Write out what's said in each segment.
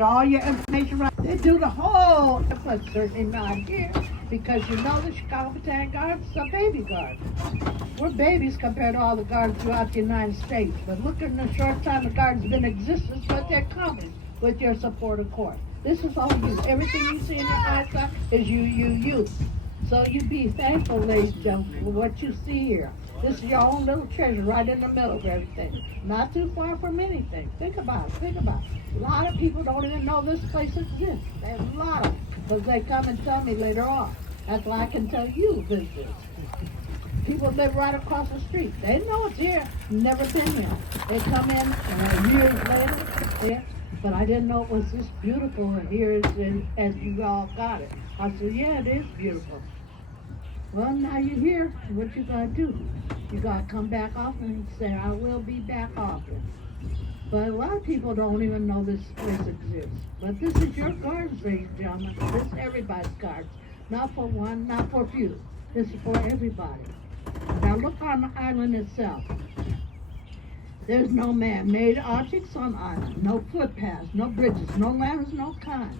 all your information right. They do the whole, but certainly not here, because you know the Chicago Botanic Garden is a baby garden. We're babies compared to all the gardens throughout the United States. But look at the short time the garden's been in existence, what they're accomplished with your support, of course. This is all you. Everything you see in your eyesight is you. So you be thankful, ladies and gentlemen, for what you see here. This is your own little treasure right in the middle of everything. Not too far from anything. Think about it. A lot of people don't even know this place exists. There's a lot of them, because they come and tell me later on. That's why I can tell you this is. People live right across the street. They know it's here. Never been here. They come in years later, there. But I didn't know it was this beautiful here as you all got it. I said, yeah, it is beautiful. Well, now you're here. What you gonna do? You gotta come back often and say, I will be back often. But a lot of people don't even know this place exists. But this is your garden, ladies and gentlemen. This is everybody's garden. Not for one, not for a few. This is for everybody. Now look on the island itself. There's no man-made objects on the island. No footpaths, no bridges, no ladders, no kinds.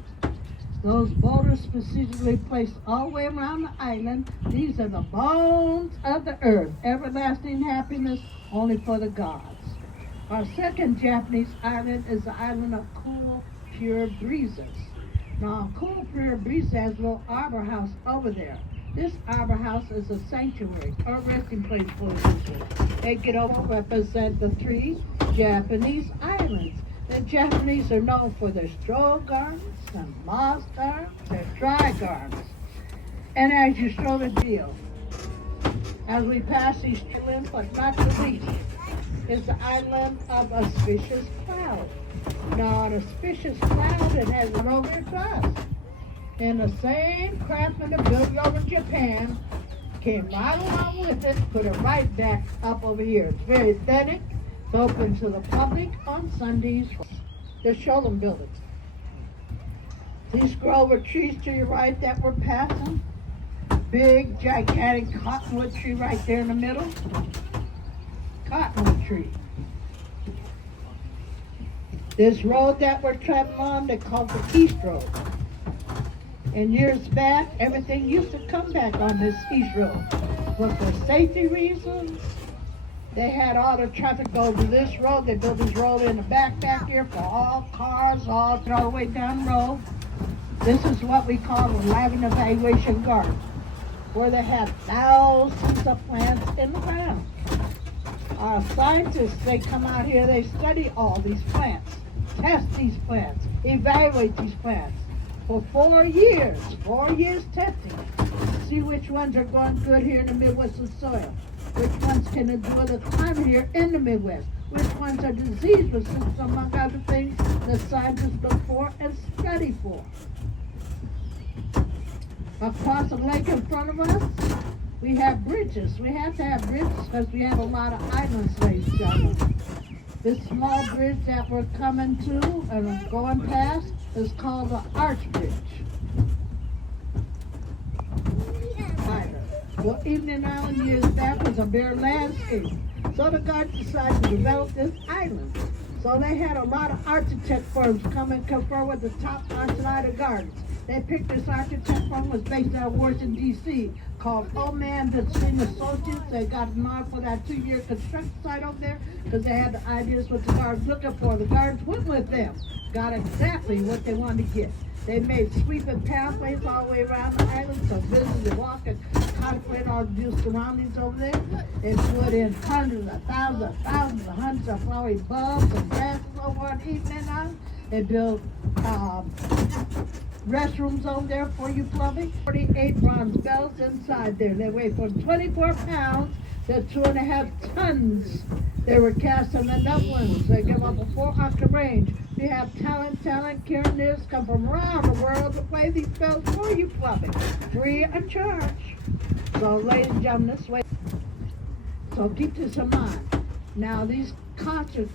Those boulders specifically placed all the way around the island. These are the bones of the earth. Everlasting happiness only for the gods. Our second Japanese island is the island of cool, pure breezes. Now, cool, pure breezes has a little arbor house over there. This arbor house is a sanctuary, or resting place for people. Ekido represent the 3 Japanese islands. The Japanese are known for their stroll gardens and moss gardens, their dry gardens. And as you stroll the deal, as we pass these islands, but not the least, is the island of auspicious cloud. Now, an auspicious cloud, it has an over its eyes. And the same craftsman that built it over in Japan came right along with it, put it right back up over here. It's very aesthetic. It's open to the public on Sundays. The showroom buildings. These grover trees to your right that we're passing. Big, gigantic cottonwood tree right there in the middle. Cottonwood tree. This road that we're traveling on, they call the East Road. And years back, everything used to come back on this East Road. But for safety reasons, they had all the traffic go to this road. They built this road in the back here for all cars, all throw away down the road. This is what we call a Land Evaluation Garden, where they have thousands of plants in the ground. Our scientists, they come out here, they study all these plants, test these plants, evaluate these plants. For 4 years testing. See which ones are going good here in the Midwestern soil. Which ones can endure the climate here in the Midwest. Which ones are disease resistant, among other things the scientists look for and study for. Across the lake in front of us, we have bridges. We have to have bridges because we have a lot of islands, ladies and gentlemen. This small bridge that we're coming to and going past is called the Arch Bridge. Well, Evening Island years back was a bare landscape. So the guards decided to develop this island. So they had a lot of architect firms come and confer with the top Oneida Gardens. They picked this architect firm, was based out of Washington, D.C., called Old Man Scenic Associates. They got marked for that 2-year construction site over there because they had the ideas what the guards looking for. The guards went with them, got exactly what they wanted to get. They made sweeping pathways all the way around the island so visitors could walk and contemplate all the new surroundings over there. They put in hundreds of hundreds of flowery bulbs and grasses over on Evening Island. They built restrooms over there for you plumbing. 48 bronze bells inside there. They weigh from 24 pounds to 2.5 tons. They were cast in the Netherlands. They give up a 4-octave range. We have talent, carriers come from around the world to play these bells for you plumbing. Free of charge. So ladies and gentlemen, this way. So keep this in mind. Now these concerts,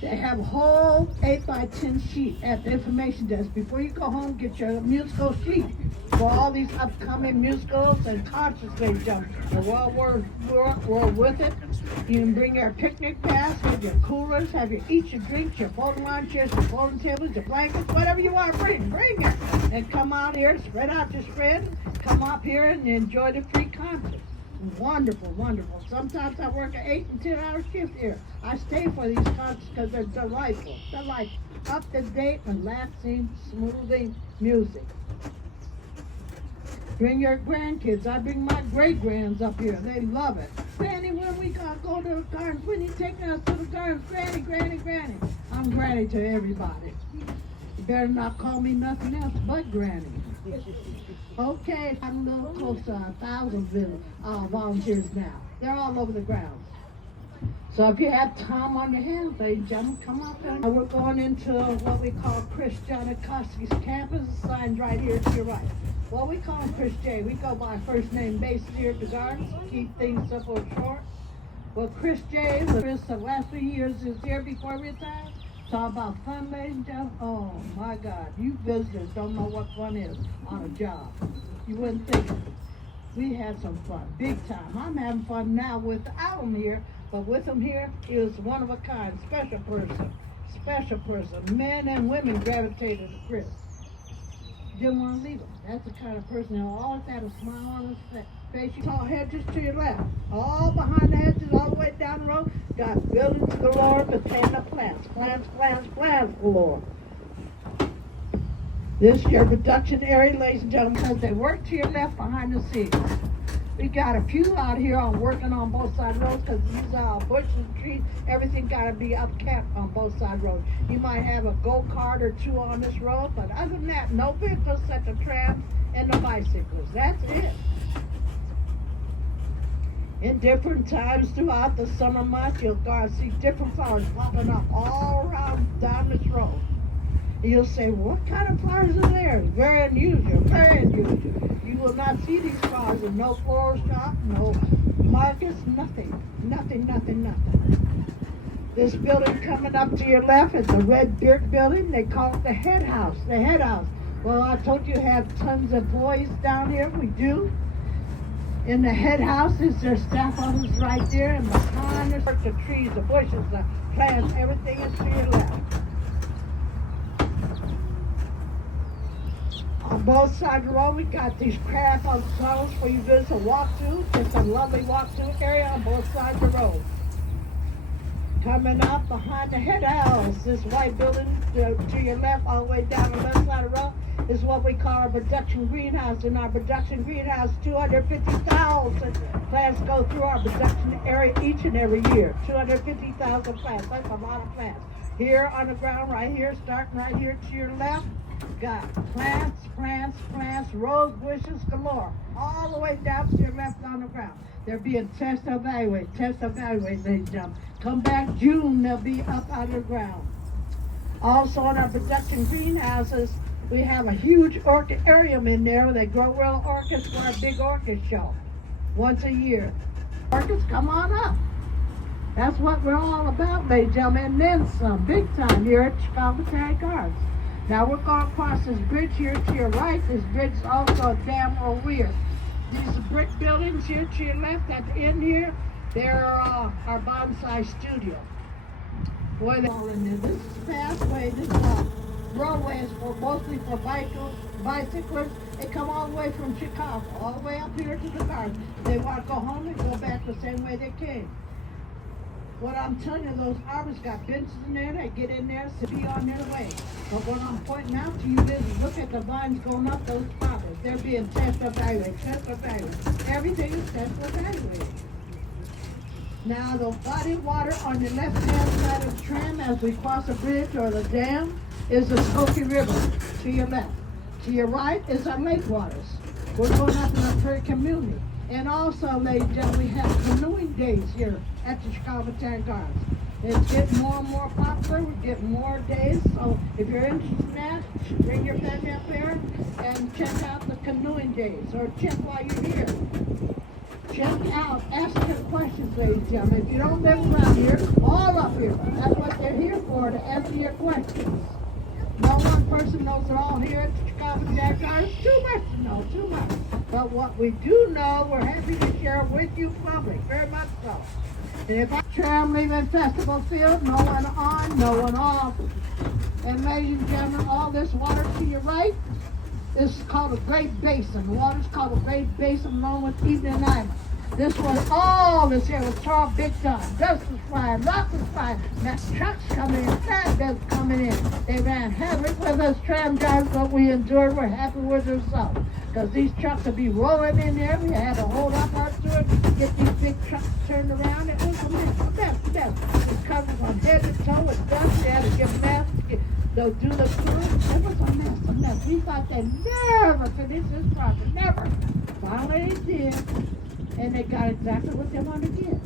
they have a whole 8x10 sheet at the information desk. Before you go home, get your musical sheet for all these upcoming musicals and concerts, ladies and gentlemen. The world with it. You can bring your picnic basket, your coolers, have your eat your drinks, your folding lawn chairs, your folding tables, your blankets, whatever you want to bring it. And come out here, spread out your spread, come up here and enjoy the free concerts. Wonderful, wonderful. Sometimes I work an 8 and 10 hour shift here. I stay for these concerts because they're delightful. Up to date, relaxing, smoothing music. Bring your grandkids. I bring my great-grands up here. They love it. Granny, when we go to the gardens, when you take us to the gardens, Granny, Granny, Granny. I'm Granny to everybody. You better not call me nothing else but Granny. Okay, I'm a little close to 1,000 volunteers now. They're all over the grounds. So if you have time on your hands, ladies and gentlemen, come up there. We're going into what we call Chris Janikowski's campus. The sign's right here to your right. Well, we call him Chris J. We go by first name basis here at the gardens, keep things simple and short. Well, Chris J. was the last 3 years is here before we retired. Talk about fun, ladies and gentlemen. Oh my God, you visitors don't know what fun is on a job. You wouldn't think it. We had some fun, big time. I'm having fun now without him here, but with him here, he was one of a kind, special person. Men and women gravitated to Chris. Didn't want to leave him. That's the kind of person who always had a smile on his face. You saw hedges to your left. All behind the hedges, all the way down the road, got buildings galore, botanical plants. Plants galore. This is your production area, ladies and gentlemen, because they work to your left behind the scenes. We got a few out here working on both sides of the roads because these bushes and trees, everything got to be upkept on both sides of the road. You might have a go-kart or two on this road, but other than that, no vehicles except the trams and the bicycles. That's it. In different times throughout the summer months, you'll see different flowers popping up all around down this road. And you'll say, well, what kind of flowers are there? Very unusual, very unusual. You will not see these flowers in no floral shop, no markets, nothing. This building coming up to your left is the red brick building. They call it the head house. Well, I told you have tons of employees down here. We do. In the head house is their staff office right there, and behind us the trees, the bushes, the plants, everything is to your left. On both sides of the road, we got these craft on tunnels for you visitors to walk through. It's a lovely walk-through area on both sides of the road. Coming up behind the head house, this white building to your left, all the way down the left side of the road, is what we call our production greenhouse. In our production greenhouse, 250,000 plants go through our production area each and every year. 250,000 plants. That's a lot of plants. Here on the ground, right here, starting right here to your left, got plants, rose bushes galore, all the way down to your left on the ground. They're being test evaluated, ladies and gentlemen. Come back June, they'll be up out of the ground. Also in our production greenhouses, we have a huge orchidarium in there where they grow real orchids for our big orchid show once a year. Orchids, come on up. That's what we're all about, ladies and gentlemen, and then some, big time here at Chicago Botanic Garden. Now we're going to cross this bridge here to your right. This bridge is also a dam or weir. These brick buildings here to your left at the end here, they're our bonsai studio. Boy, they're all in there. This is pathway, this roadway is mostly for bicyclists. They come all the way from Chicago, all the way up here to the garden. They want to go home and go back the same way they came. What I'm telling you, those arborists got benches in there. They get in there to be on their way. But what I'm pointing out to you is, look at the vines going up those flowers. They're being test evaluated. Everything is test evaluated. Now, the body of water on the left-hand side of the tram as we cross the bridge or the dam is the Skokie River to your left. To your right is our lake waters. We're going up in a prairie community. And also, ladies and gentlemen, we have canoeing days here at the Chicago Botanic Gardens. It's getting more and more popular. We're getting more days. So if you're interested in that, bring your family up there and check out the canoeing days, or check while you're here. Check out, ask your questions, ladies and gentlemen. If you don't live around here, all up here. That's what they're here for, to answer your questions. No one person knows it all here at the Chicago Botanic Garden. It's too much to know, too much. But what we do know, we're happy to share with you public, very much so. And if I Tram leaving Festival Field, no one on, no one off. And ladies and gentlemen, all this water to your right, this is called a Great Basin. The water's called a Great Basin along with Evening Island. This was all this here was tall big time. Dust was flying, rocks was flying. Now trucks coming in, flatbeds coming in. They ran heavy with us tram drivers, but we endured. We're happy with the result. Because these trucks would be rolling in there. We had to hold up our to it, get these big trucks turned around. It was a mess. It was covered from head to toe with dust. They had to get masks, they'll do the crew. It was a mess. We thought they never finished this project, never. Finally they did. And they got exactly what they wanted to get.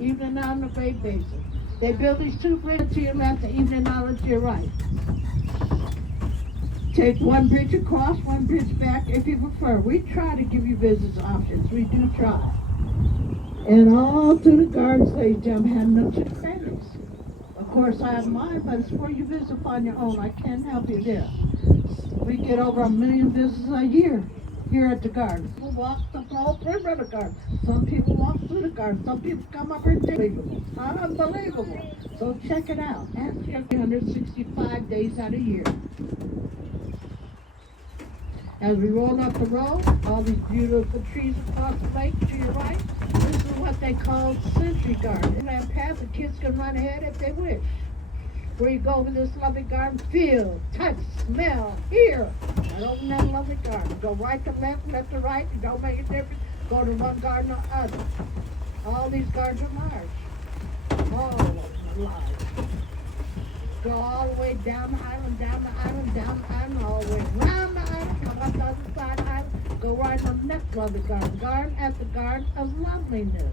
Evening Island and Great Basin. They built these two bridges to your left and Evening Island to your right. Take one bridge across, one bridge back if you prefer. We try to give you business options. We do try. And all through the gardens, ladies and gentlemen, have no chicken fingers. Of course, I have mine, but it's for you visit on your own. I can't help you there. We get over 1 million visitors a year here at the garden. People walk the whole perimeter of the garden. Some people walk through the garden. Some people come up here and unbelievable. So check it out. Ask you 365 days out of the year. As we roll up the road, all these beautiful trees across the lake to your right, this is what they call Century Garden. And path, the kids can run ahead if they wish. Where you go over this lovely garden, feel, touch, smell, hear. And open that lovely garden. Go right to left, left to right. It don't make a difference. Go to one garden or other. All these gardens are large. All of them are large. Go all the way down the island, all the way around the island, come up the other side of the island. Go right on the next lovely garden. Garden at the Garden of Loveliness.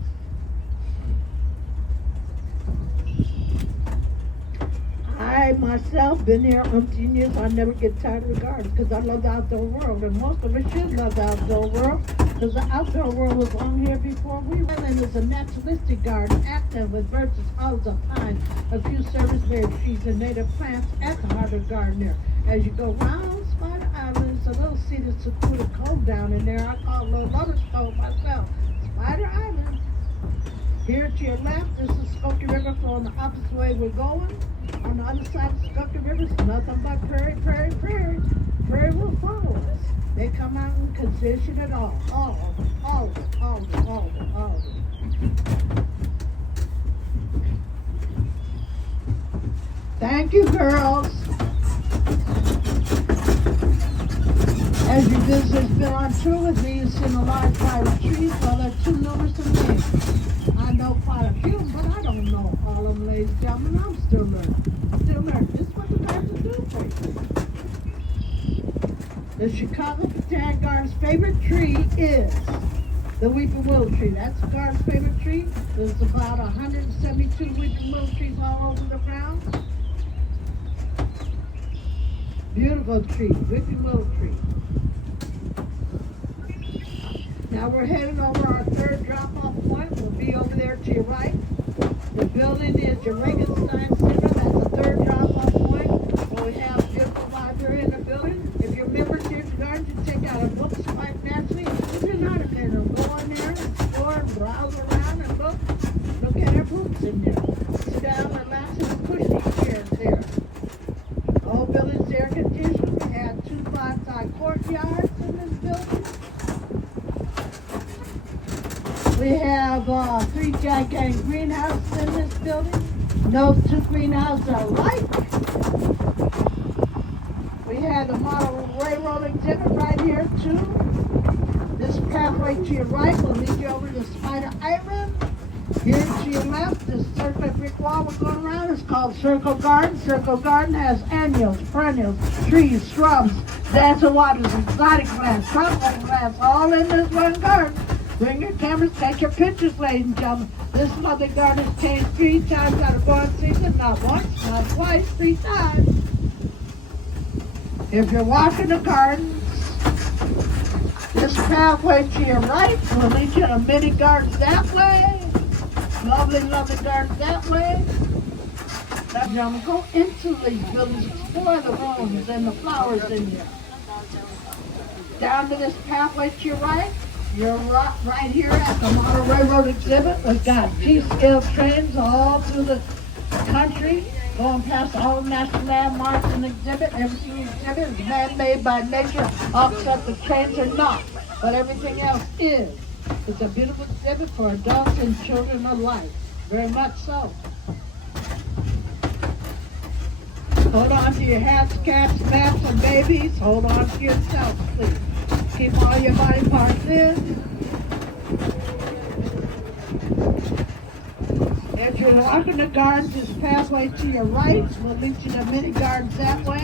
I myself been here umpteen years. I never get tired of the garden because I love the outdoor world, and most of us should love the outdoor world because the outdoor world was on here before we were. And it's a naturalistic garden, active with birches, olives, of pine, a few service-bearing trees, and native plants at the heart of the garden there. As you go round Spider Island, it's a little cedar secluded cove down in there. I call it a little lover's cove myself. Spider Island. Here to your left, this is Skokie River flowing the opposite way we're going. On the other side of the Skokie River, it's nothing but prairie. Prairie will follow us. They come out and condition it all. All of it. Thank you, girls. As your visitors been on tour with me, you've seen a lot of private trees. Well, they're too numerous to name. I know quite a few, but I don't know all of them, ladies and gentlemen. I'm still learning. This is what the gardens do for you. The Chicago Botanic Garden's favorite tree is the weeping willow tree. That's the garden's favorite tree. There's about 172 weeping willow trees all over the ground. Beautiful tree, weeping willow tree. Now we're heading over our third drop-off point. We'll be over there to your right. The building is your Regenstein Center. That's the third drop-off point. We have a beautiful library in the building. If you're members here at the garden, you take out a book quite naturally. If you're not a member, go in there, explore, and browse around and look at our books in there. Sit down, relax, and push these chairs there. All buildings air conditioned. We have 2 5-side courtyards in this building. We have 3 gigantic greenhouses in this building. Those 2 greenhouses are alike. We have the model railroad exhibit right here too. This pathway to your right will lead you over to Spider Island. Here to your left, this circular brick wall we're going around is called Circle Garden. Circle Garden has annuals, perennials, trees, shrubs, dancing waters, exotic plants, tropical plants, all in this one garden. Bring your cameras, take your pictures, ladies and gentlemen. This lovely garden has changed 3 times out of one season. Not once, not twice, 3 times. If you're walking the gardens, this pathway to your right will lead you to many gardens that way. Lovely gardens that way. Now, gentlemen, go into these buildings, explore the rooms and the flowers in here. Down to this pathway to your right. You're right here at the Model Railroad exhibit. We've got T-scale trains all through the country, going past all the national landmarks in the exhibit. Everything in the exhibit is man-made by nature, except the trains are not, but everything else is. It's a beautiful exhibit for adults and children alike, very much so. Hold on to your hats, caps, maps, and babies. Hold on to yourself, please. Keep all your body parts in. If you're walking the gardens, this pathway to your right will lead you to many gardens that way.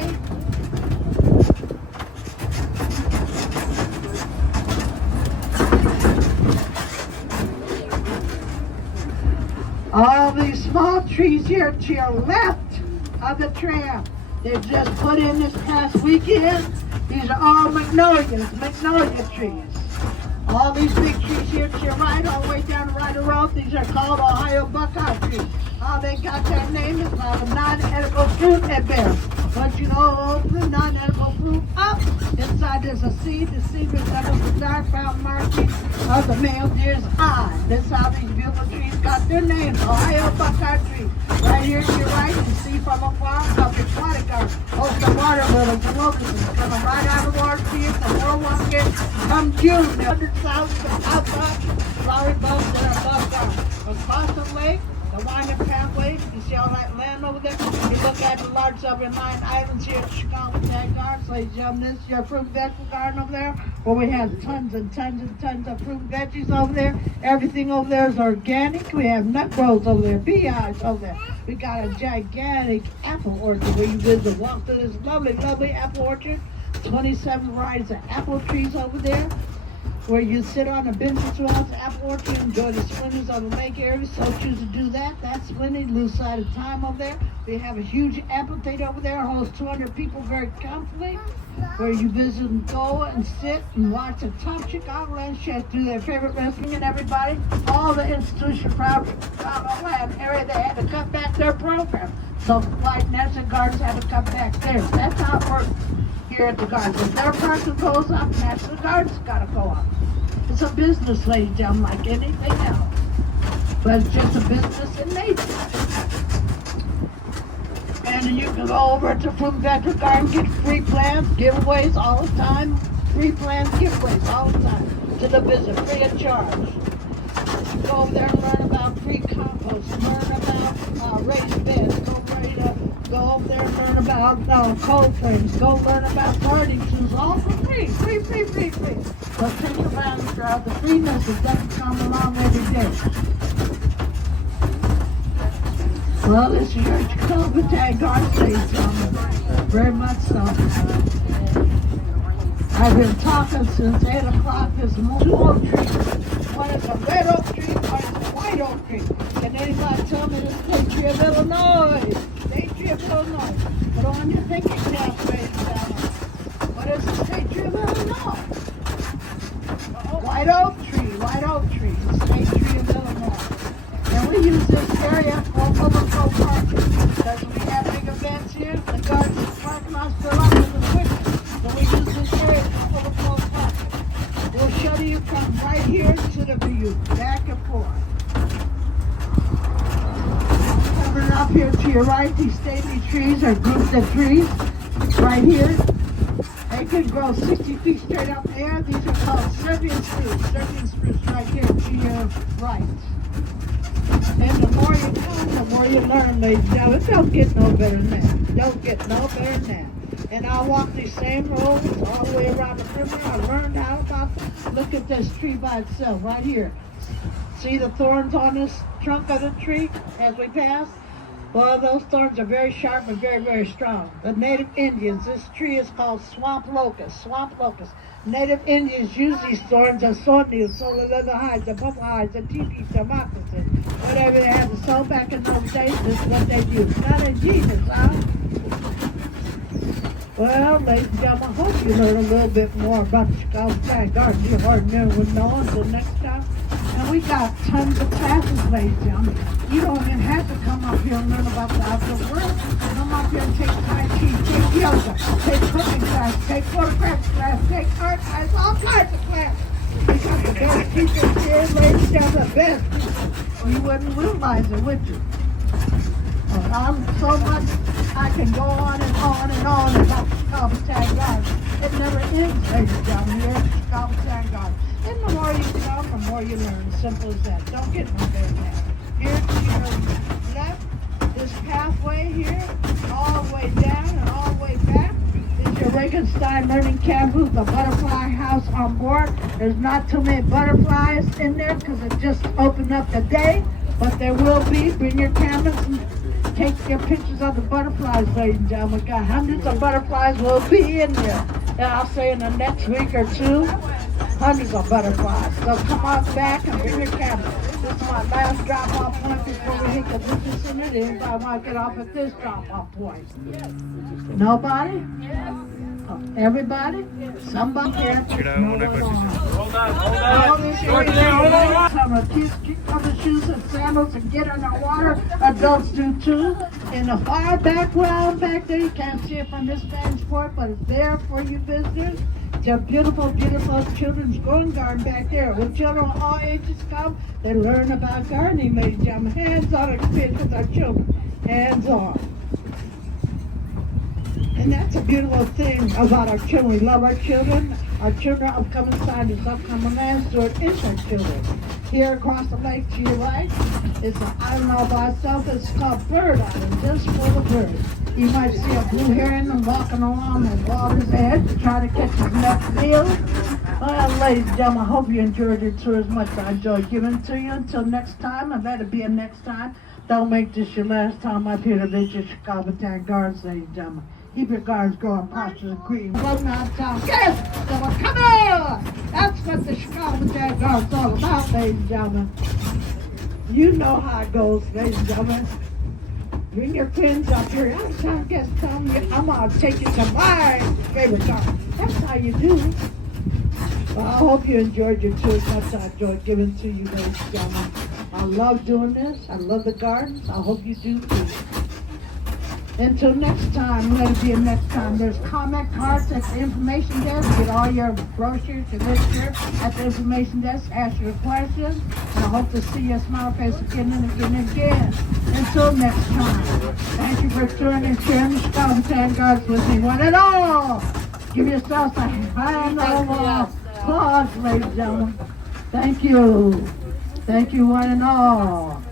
All these small trees here to your left of the tram, they just put in this past weekend. These are all magnolia trees. All these big trees here to your right, all the way down the right of the road, these are called Ohio buckeye trees. How they got that name is called a non-edible fruit it bears. But you know, the non-edible fruit up inside there's a seed. The seed resembles the dark brown marking of the male deer's eye. That's how these beautiful trees got their names, Ohio buckeye trees. Right here to your right, you can see from afar the Botanic Garden. Host the water lilies and locusts coming right out of the water trees. The world won't get come June. Hundreds of thousands of outside flowery buds that are above ground. Across the lake, the winding pathway, you see all that land over there? You look at the large southern line islands here at Chicago Botanic Garden. Ladies and gentlemen, this is your fruit and vegetable garden over there, where we have tons and tons and tons of fruit and veggies over there. Everything over there is organic. We have nut grows over there, beehives over there. We got a gigantic apple orchard where you visit, walk through this lovely, lovely apple orchard. 27 varieties of apple trees over there, where you sit on a bench throughout the apple orchard, enjoy the splendors of the lake area. So choose to do that. That's splendid. Lose sight of time over there. We have a huge amphitheater over there, holds 200 people very comfortably, where you visit and go and sit and watch the top Chicagoland chefs do their favorite wrestling and everybody. All the institution proud Chicagoland area, they had to cut back their program. So like National Gardens had to cut back theirs. That's how it works here at the gardens. If their person goes up, National Gardens got to go up. It's a business, ladies and gentlemen, like anything else. But it's just a business in nature. And you can go over to Fruit and Vegetable Garden, get free plants, giveaways all the time. Free plants, giveaways all the time to the visit, free of charge. Go over there and learn about free compost, learn about raised beds, go over there and learn about cold frames, go learn about gardening tools, all for free, free. But think about the freeness that doesn't come along every day. Well, this is your Chicago Botanic Garden, ladies and gentlemen. Very much so. I've been talking since 8 o'clock this morning. 2 oak trees. One is a red oak tree, one is a white oak tree. Can anybody tell me this state tree of Illinois? State tree of Illinois. Put on your thinking caps, ladies and gentlemen. What is the state tree of Illinois? White oak tree, state tree of Illinois. And we use this area for overflow parking because we have big events here. The gardens parking lots fill up with the quickness. So we use this area for overflow parking. We'll show you from right here to the view, back and forth. Coming up here to your right, these stately trees are groups of trees right here. They can grow 60 feet straight up there. These are called Serbian spruce right here to your right. And the more you come, the more you learn, ladies and gentlemen. Don't get no better than that. Don't get no better than that. And I walk these same roads all the way around the perimeter. I learned how about them. Look at this tree by itself right here. See the thorns on this trunk of the tree as we pass? Well, those thorns are very sharp and very, very strong. The native Indians, this tree is called swamp locust. Native Indians use these thorns as saw needles, solar leather hides, the buffalo hides, the teepees, the moccasins, whatever they had to sew back in those days, this is what they use. Not ingenious, huh? Well, ladies and gentlemen, I hope you learn a little bit more about the Chicago Botanic Garden. You hardly would know until next time. And we got tons of classes, ladies and gentlemen. You don't even have to come up here and learn about the outdoor world. Come up here and take Tai Chi, take yoga, take cooking class, take photography class, take art class, all kinds of classes. We got the best teachers here, ladies and gentlemen, the best. You wouldn't realize it, would you? I'm so much, I can go on and on and on about Chicago Botanic Garden. It never ends, ladies and gentlemen, here at Chicago Botanic Garden. And the more you come, the more you learn. Simple as that. Don't get no better than that. Here to your left, this pathway here, all the way down and all the way back, is your Regenstein Learning Campus, the butterfly house on board. There's not too many butterflies in there because it just opened up today, but there will be. Bring your cameras and take your pictures of the butterflies, ladies and gentlemen. Got hundreds of butterflies will be in there. And I'll say in the next week or two, hundreds of butterflies. So come on back and bring your camera. This is my last drop-off point before we hit the business center. Anybody want to get off at this drop-off point? Nobody? Oh, everybody? Somebody? No one on. Hold on. Some of the shoes and sandals and get in the water. Adults do too. In the far back back there, you can't see it from this vantage point, but it's there for you visitors. It's a beautiful, beautiful children's growing garden back there. When children of all ages come, they learn about gardening, ladies and gentlemen. Hands-on experience with our children. Hands-on. And that's a beautiful thing about our children. We love our children. Our children are upcoming scientists, upcoming land steward is our children. Here across the lake to your right, it's an island all by itself. It's called Bird Island, just full of birds. You might see a blue heron walking along the water's edge, trying to catch his next meal. Well, ladies and gentlemen, I hope you enjoyed your tour as much as I enjoyed giving it to you. Until next time, and that'll be a next time. Don't make this your last time up here to visit Chicago Botanic Gardens, ladies and gentlemen. Keep your gardens growing prosperous and green. Welcome out of town. Yes! Come on! That's what the Chicago Botanic Garden's all about, ladies and gentlemen. You know how it goes, ladies and gentlemen. Bring your friends up here. I'm trying to guess, tell me I'm going to take you to my favorite garden. That's how you do. Well, I hope you enjoyed your tour as much as I enjoyed giving to you, ladies and gentlemen. I love doing this. I love the gardens. I hope you do too. Until next time, let it be a next time. There's comment cards at the information desk. Get all your brochures, your literature at the information desk. Ask your questions. And I hope to see your smile face again and again and again. Until next time. Thank you for touring and sharing the Chicago Botanic Gardens with me. One and all. Give yourselves a hand of applause, ladies and gentlemen. Thank you. Thank you, one and all.